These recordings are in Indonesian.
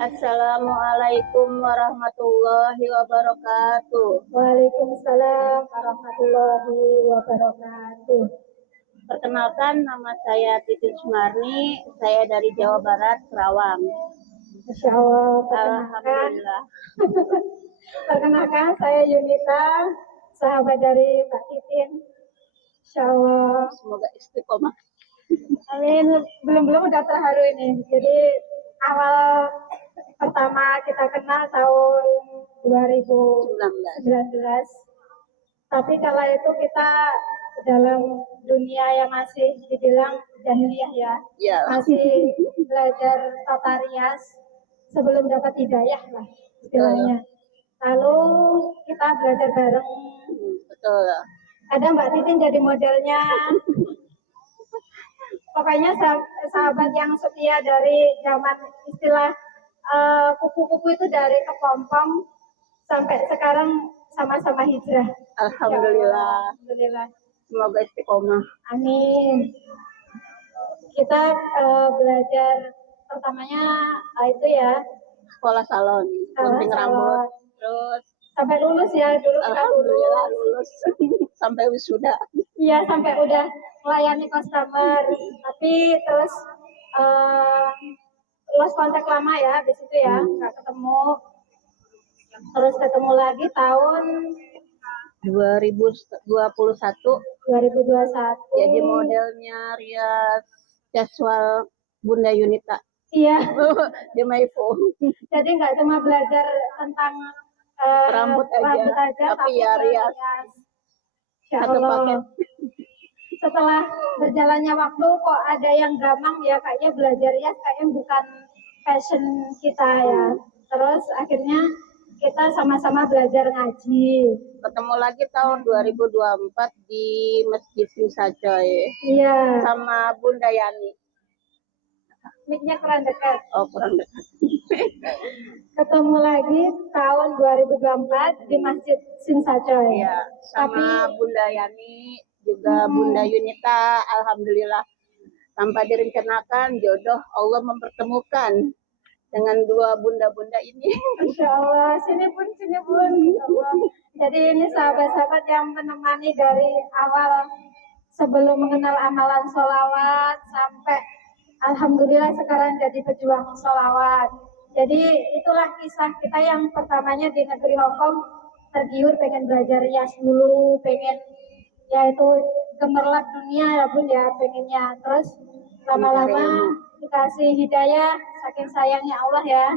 Assalamualaikum warahmatullahi wabarakatuh. Waalaikumsalam warahmatullahi wabarakatuh. Perkenalkan, nama saya Titin Sumarni. Saya dari Jawa Barat, Kerawang. Masya Allah. Alhamdulillah. Perkenalkan, saya Yunita, sahabat dari Pak Titin. Insya Allah. Semoga istiqomah. Amin. Belum udah terharu ini. Jadi awal pertama kita kenal tahun 2019. Tapi kala itu kita dalam dunia yang masih dibilang jahiliyah ya. Masih belajar tata rias sebelum dapat hidayah lah istilahnya. Lalu kita belajar bareng. Betul. Ada Mbak Titin jadi modelnya. Pokoknya sahabat yang setia dari zaman istilah kupu-kupu itu dari kepompong sampai sekarang sama-sama hijrah. Alhamdulillah. Alhamdulillah. Semoga istiqomah. Amin. Kita belajar pertamanya itu ya. Sekolah salon, gunting rambut, terus sampai lulus ya dulu kita alhamdulillah lulus sampai wisuda. Iya, sampai udah melayani customer. Tapi terus lost kontak lama ya habis itu ya, nggak ketemu. Terus ketemu lagi tahun 2021. Jadi modelnya Rias Jaswal Bunda Yunita. Iya. Di Maipo. Jadi nggak cuma belajar tentang rambut aja, tapi ya rias. Satu paket. Setelah berjalannya waktu kok ada yang gamang ya, kayaknya belajar rias kayaknya bukan passion kita ya. Terus akhirnya kita sama-sama belajar ngaji. Ketemu lagi tahun 2024 di Masjid Simsacoy. Iya. Sama Bunda Yani. Mic-nya kurang dekat. Oh, kurang dekat. Ketemu lagi tahun 2024 di Masjid Simsacoy. Iya, sama Bunda Yani, juga Bunda Yunita. Alhamdulillah. Tanpa direncanakan, jodoh Allah mempertemukan dengan dua bunda-bunda ini. Insya Allah, sini pun. Jadi ini sahabat-sahabat yang menemani dari awal sebelum mengenal amalan sholawat sampai alhamdulillah sekarang jadi pejuang sholawat. Jadi itulah kisah kita yang pertamanya di negeri Hongkong tergiur pengen belajar rias dulu, pengen yaitu gemerlap dunia ya bun ya pengennya. Terus lama-lama dikasih hidayah saking sayangnya Allah ya.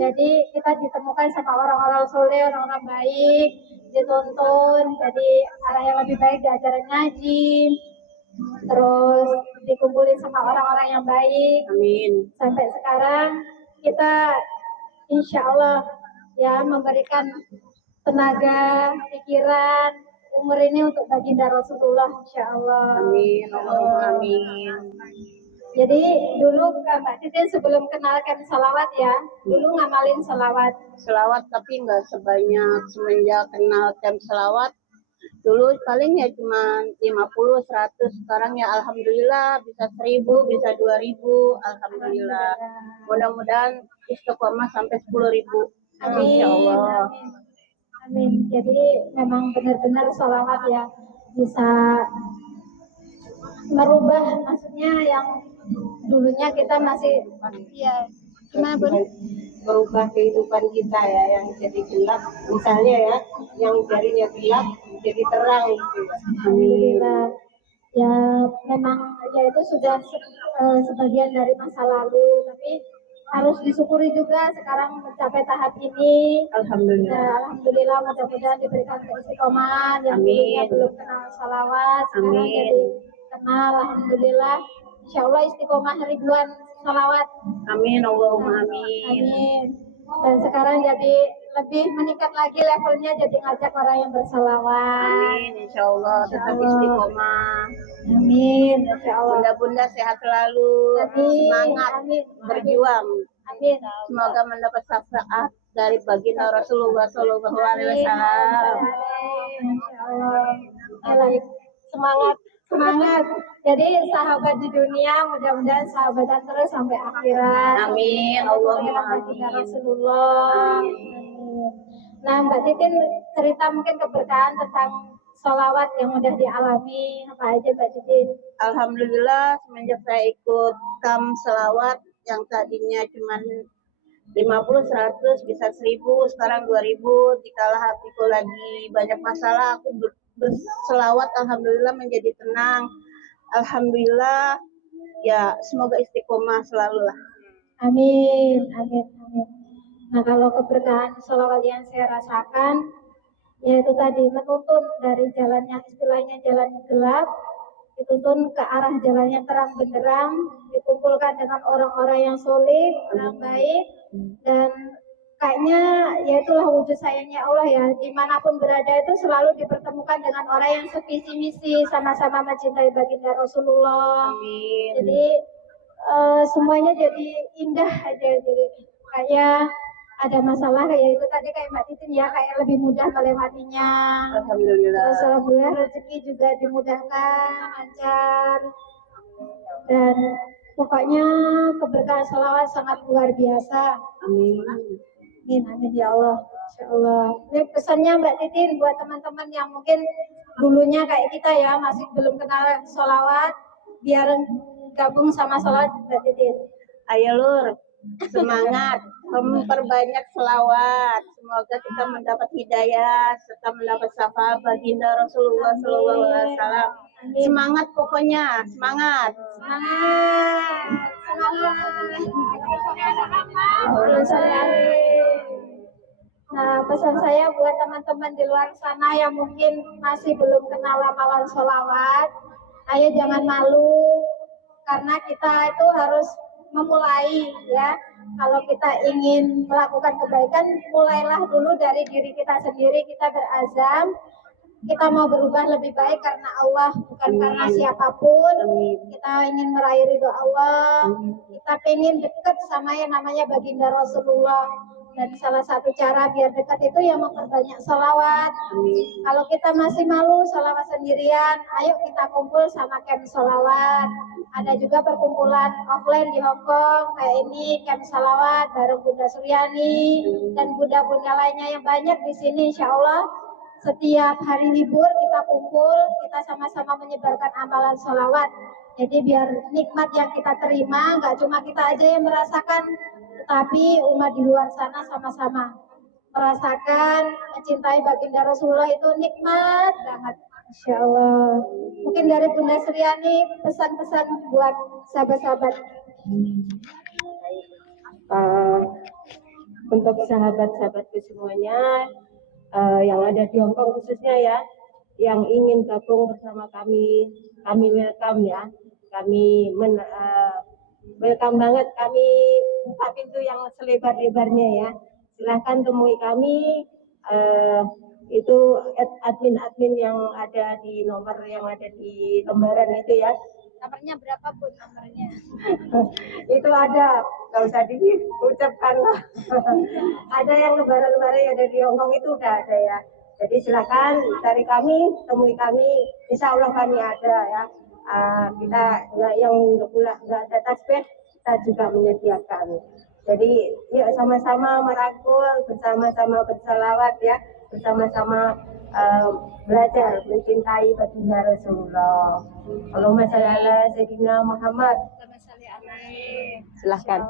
Jadi kita ditemukan sama orang-orang soleh, orang-orang baik, dituntun jadi arah yang lebih baik, diajarin ngaji, terus dikumpulin sama orang-orang yang baik. Amin. Sampai sekarang kita insya Allah ya memberikan tenaga, pikiran, umur ini untuk baginda Rasulullah insya Allah. Amin. Allahumma amin. Jadi dulu Mbak Titin sebelum kenalkan salawat ya, dulu ngamalin salawat. Salawat tapi nggak sebanyak semenjak kenal camp salawat. Dulu paling ya cuma 50, 100. Sekarang ya alhamdulillah bisa 1000, bisa 2000. Alhamdulillah. Mudah-mudahan istiqomah sampai 10.000. Amin. Insya Allah. Amin. Jadi memang benar-benar salawat ya bisa merubah, maksudnya yang dulunya kita masih ya gimana bun? Merubah kehidupan kita ya yang jadi gelap misalnya ya, yang jadinya gelap jadi terang. Alhamdulillah. Ya memang ya itu sudah sebagian dari masa lalu, tapi harus disyukuri juga sekarang mencapai tahap ini. Alhamdulillah. Ya, alhamdulillah mudah-mudahan diberikan keistiqomahan yang dulunya belum kenal salawat sekarang jadi kenal. Alhamdulillah. Insya Allah istiqomah ribuan salawat. Amin, Allahumma amin. Amin. Dan sekarang jadi lebih meningkat lagi levelnya, jadi ngajak orang yang bersalawat. Amin, insya Allah tetap istiqomah. Amin, insya Allah. Bunda-bunda sehat selalu, semangat berjuang. Amin. Semoga mendapat syafaat dari baginda Rasulullah SAW. Insya Allah. Semangat Semangat. Jadi sahabat di dunia mudah-mudahan sahabatan terus sampai akhirat. Amin. Allahumma Allahumma amin. amin. Rasulullah. Amin. Nah, Mbak Titin cerita mungkin keberkahan tentang sholawat yang udah dialami apa aja Mbak Titin? Alhamdulillah semenjak saya ikut kam selawat yang tadinya cuma 50, 100, bisa 1000, sekarang 2000. Dikala hatiku lagi banyak masalah, aku berselawat, alhamdulillah menjadi tenang. Alhamdulillah, ya semoga istiqomah selalu lah. Amin, amin, amin. Nah, kalau keberkahan sholawat yang saya rasakan, yaitu tadi menuntun dari jalannya istilahnya jalan gelap, dituntun ke arah jalan yang terang benderang, dikumpulkan dengan orang-orang yang soleh, orang baik, dan kayaknya ya itulah wujud sayangnya Allah ya, dimanapun berada itu selalu dipertemukan dengan orang yang sevisi misi, sama-sama mencintai baginda Rasulullah. Amin. Jadi semuanya jadi indah aja, jadi kayak ada masalah kayak itu tadi kayak Mbak Titin ya, kayak lebih mudah melewatinya. Alhamdulillah. Terus alhamdulillah rezeki juga dimudahkan, lancar, dan pokoknya keberkahan sholawat sangat luar biasa. Amin. Amin, amin ya Allah. Insya Allah. Ini pesannya Mbak Titin buat teman-teman yang mungkin dulunya kayak kita ya, masih belum kenal sholawat, biar gabung sama sholawat Mbak Titin. Ayo Lur, semangat, memperbanyak selawat. Semoga kita mendapat hidayah serta mendapat syafaat baginda Rasulullah Sallallahu Alaihi Wasallam. Semangat pokoknya, semangat. Semangat, semangat. Nah, pesan saya buat teman-teman di luar sana yang mungkin masih belum kenal amalan sholawat, ayo jangan malu, karena kita itu harus memulai ya. Kalau kita ingin melakukan kebaikan, mulailah dulu dari diri kita sendiri. Kita berazam, kita mau berubah lebih baik karena Allah, bukan karena siapapun. Kita ingin meraih ridho Allah, kita pengen dekat sama yang namanya baginda Rasulullah. Dan salah satu cara biar dekat itu ya memperbanyak sholawat. Kalau kita masih malu sholawat sendirian, ayo kita kumpul sama camp sholawat. Ada juga perkumpulan offline di Hongkong kayak ini, camp sholawat bareng Bunda Suryani dan bunda-bunda lainnya yang banyak di sini. Insya Allah setiap hari libur kita kumpul, kita sama-sama menyebarkan amalan sholawat. Jadi biar nikmat yang kita terima nggak cuma kita aja yang merasakan, tetapi umat di luar sana sama-sama merasakan, mencintai baginda Rasulullah itu nikmat banget. Insya Allah. Mungkin dari Bunda Suryani pesan-pesan buat sahabat-sahabat. Untuk sahabat-sahabatku semuanya yang ada di Hongkong khususnya ya, yang ingin gabung bersama kami welcome ya. Kami welcome banget, kami buka pintu yang selebar-lebarnya ya. Silahkan temui kami, itu admin-admin yang ada di nomor yang ada di lembaran itu ya. Nomornya berapa Bun? Nomornya? Itu ada, nggak usah diucapkan lah. Ada yang lembaran-lembaran yang ada di Hongkong itu udah ada ya. Jadi silakan cari kami, temui kami, insya Allah kami ada ya. Kita yang nggak ada tasbih, kita juga menyediakan. Jadi yuk sama-sama merangkul, bersama-sama bersalawat ya, bersama-sama belajar mencintai baginda Rasulullah. Allahumma sholli ala sayyidina Muhammad. Silahkan.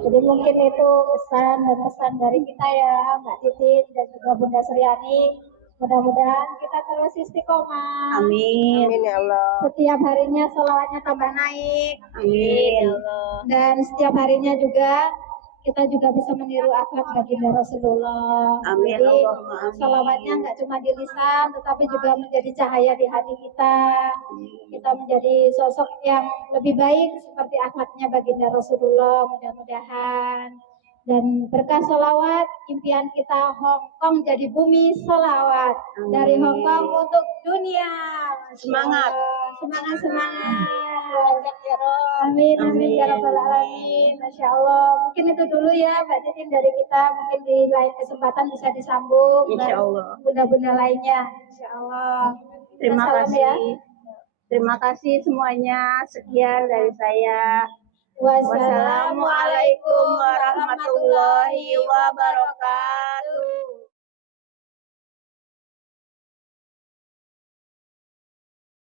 Jadi mungkin itu kesan dan pesan dari kita ya Mbak Titin dan juga Bunda Suryani. Mudah-mudahan kita terus istiqomah. Amin. Amin ya Allah. Setiap harinya sholawatnya tambah naik. Amin. Dan setiap harinya juga kita juga bisa meniru akhlak baginda Rasulullah. Amin. Jadi Allahumma amin. sholawatnya nggak cuma di lisan, tetapi juga menjadi cahaya di hati kita. Kita menjadi sosok yang lebih baik seperti akhlaknya baginda Rasulullah. Mudah-mudahan. Dan berkah sholawat, impian kita Hongkong jadi bumi sholawat. Dari Hongkong untuk dunia. Semangat. Semangat, semangat. Amin, amin ya rabbal alamin. Masya Allah. Mungkin itu dulu ya Mbak Titin dari kita. Mungkin di lain kesempatan bisa disambung. Insya Allah. Bunda-bunda lainnya. Insya Allah. Terima Salam kasih. ya. Terima kasih semuanya. Sekian dari saya. Wassalamualaikum Wassalamualaikum warahmatullahi wabarakatuh.